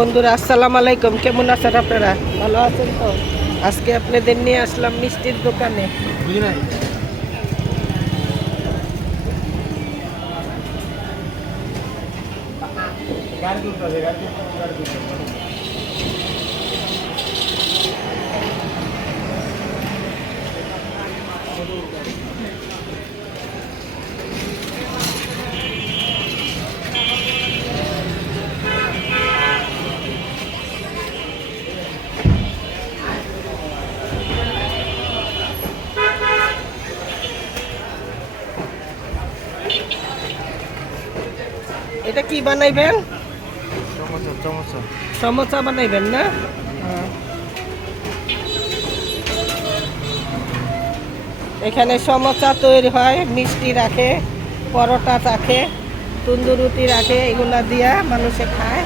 বন্ধুরা আসসালামু আলাইকুম, কেমন আছেন আপনারা? ভালো আছেন তো? আজকে আপনাদের নিয়ে আসলাম মিষ্টির দোকানে। এটা কি বানাইবেন? সমোসা বানাইবেন না? এখানে সমোসা তৈরি হয়, মিষ্টি রাখে, পরোটা রাখে, তন্দুর রুটি রাখে, এগুলা দিয়া মানুষে খায়।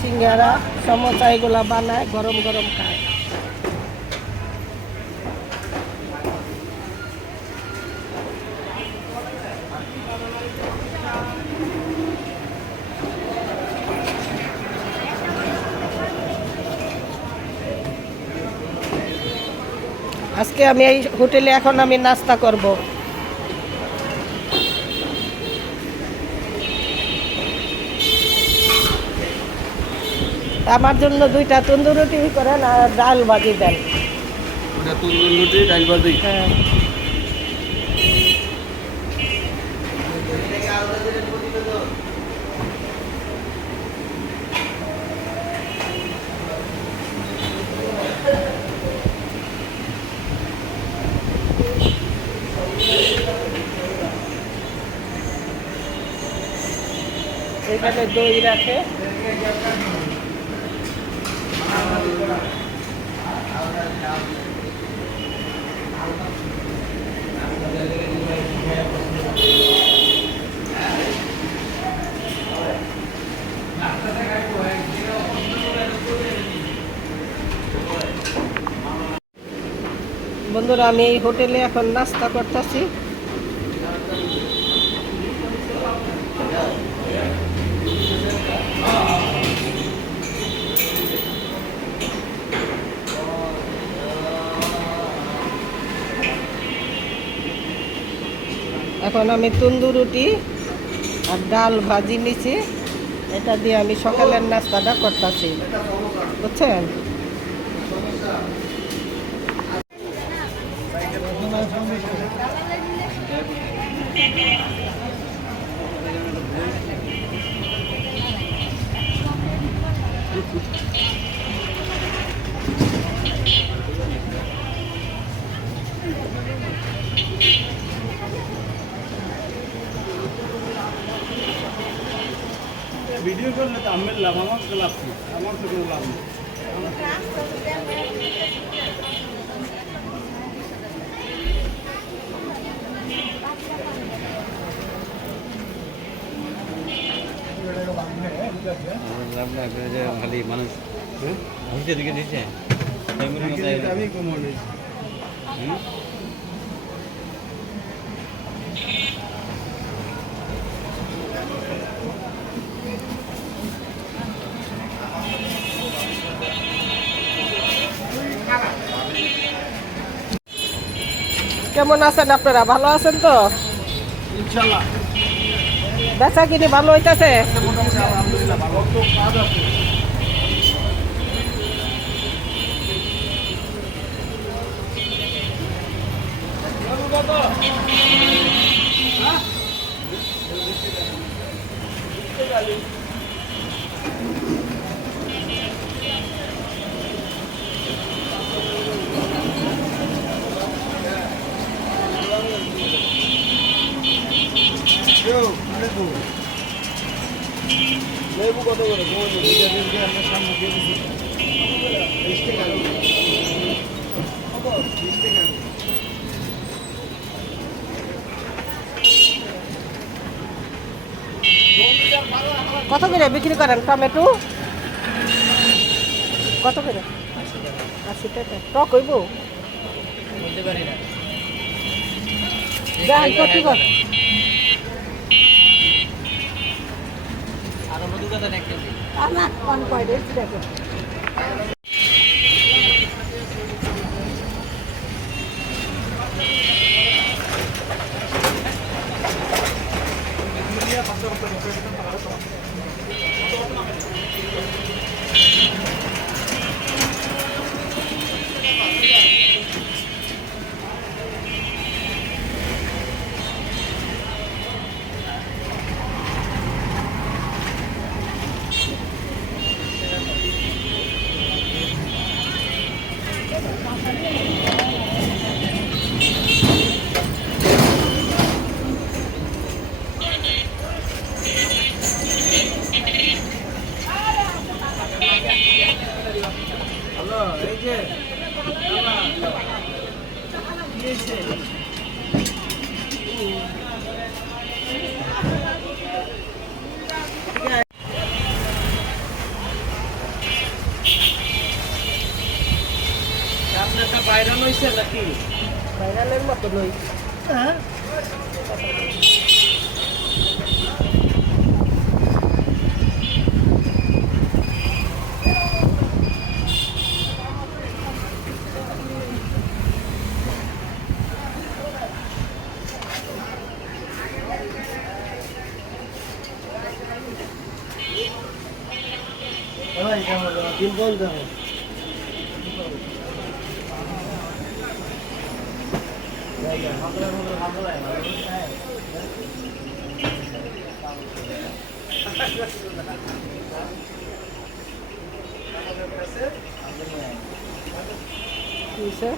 সিঙ্গারা, সমোসা এগুলা বানায়, গরম গরম খায়। আজকে আমি এই হোটেলে এখন আমি নাস্তা করব। আমার জন্য 2টা তন্দুর রুটি করেন আর ডাল ভাজি দেন। তন্দুর রুটি ডাল ভাজি। হ্যাঁ, এখানে দই রাখে। বন্ধুরা আমি এই হোটেলে এখন নাস্তা করতেছি। এখন আমি তন্দুর রুটি আর ডাল ভাজি নিছি, এটা দিয়ে আমি সকালের নাস্তাটা করতেছি, বুঝছেন? ভিডিও করলে তো আমি লাভ, আমার তো লাভ নেই, আমার তো কোনো লাভ নেই। খালি মানুষ ঘুরতে দিকে দিচ্ছে আমি কমন কেমন আছেন আপনারা? ভালো আছেন তো? ইনশাআল্লাহ বেচা কিনি ভালো হইতাছে? মোটামুটি আলহামদুলিল্লাহ ভালো তো কাজ আছে। লেবু কত করে? আমরা সামনে দিয়ে দিচ্ছি 20 টাকা। 20 টাকা। কত করে বিক্রি করেন টমেটো? কত করে? 80 টাকা। টক হইব? বলতে পারি না। যাই কত করে? দেন 1 কেজি। না কোন কয়টা দেখো হ্যালো এই যে কি হয়েছে আপনারটা বাইরান হয়েছে নাকি ভাইরালের মতো নই হ্যাঁ ভাই কেমন দিন বল দেখো কিসে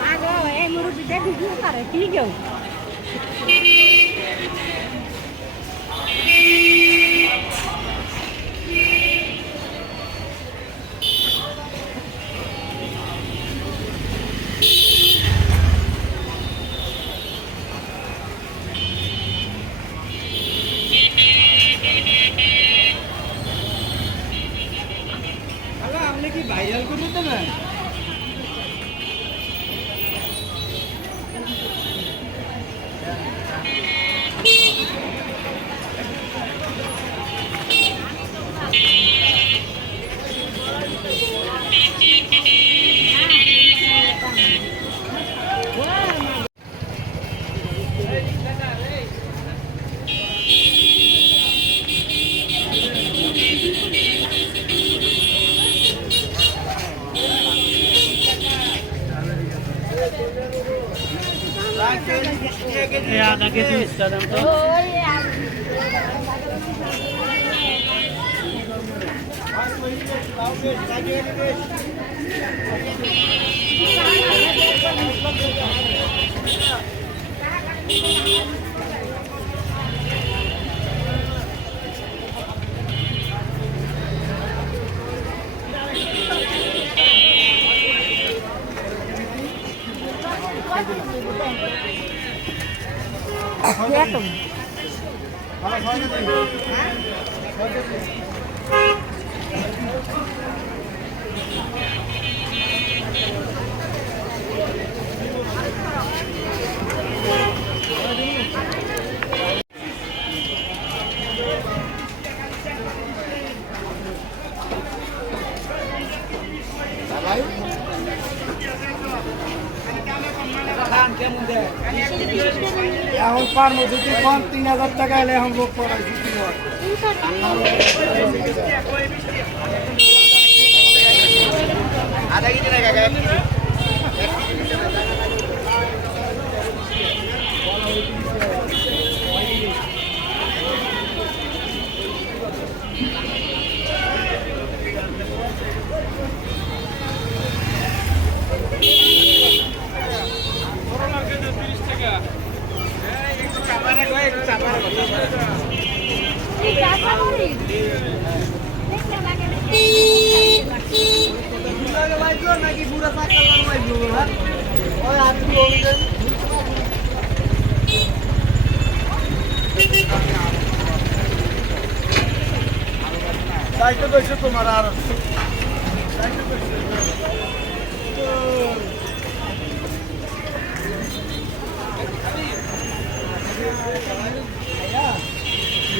Mago, murid kita dulu kare tiga. আল্লাহ আপনি কি ভাইরাল করে দিতে না आधा केजी इसका दाम तो Lihat tuh. এখন পারবো যদি কম 3000 টাকা এলে हम लोग पढ़ाई आधा केजी नहीं काका চাইতে কইছে তোমার আর চাইতে কইছে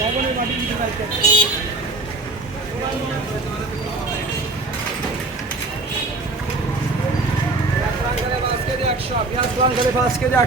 লাগানো মাটি দিতে পারতে পেঁয়াজ 100 পেঁয়াজ 1 করে 5 কেজি 100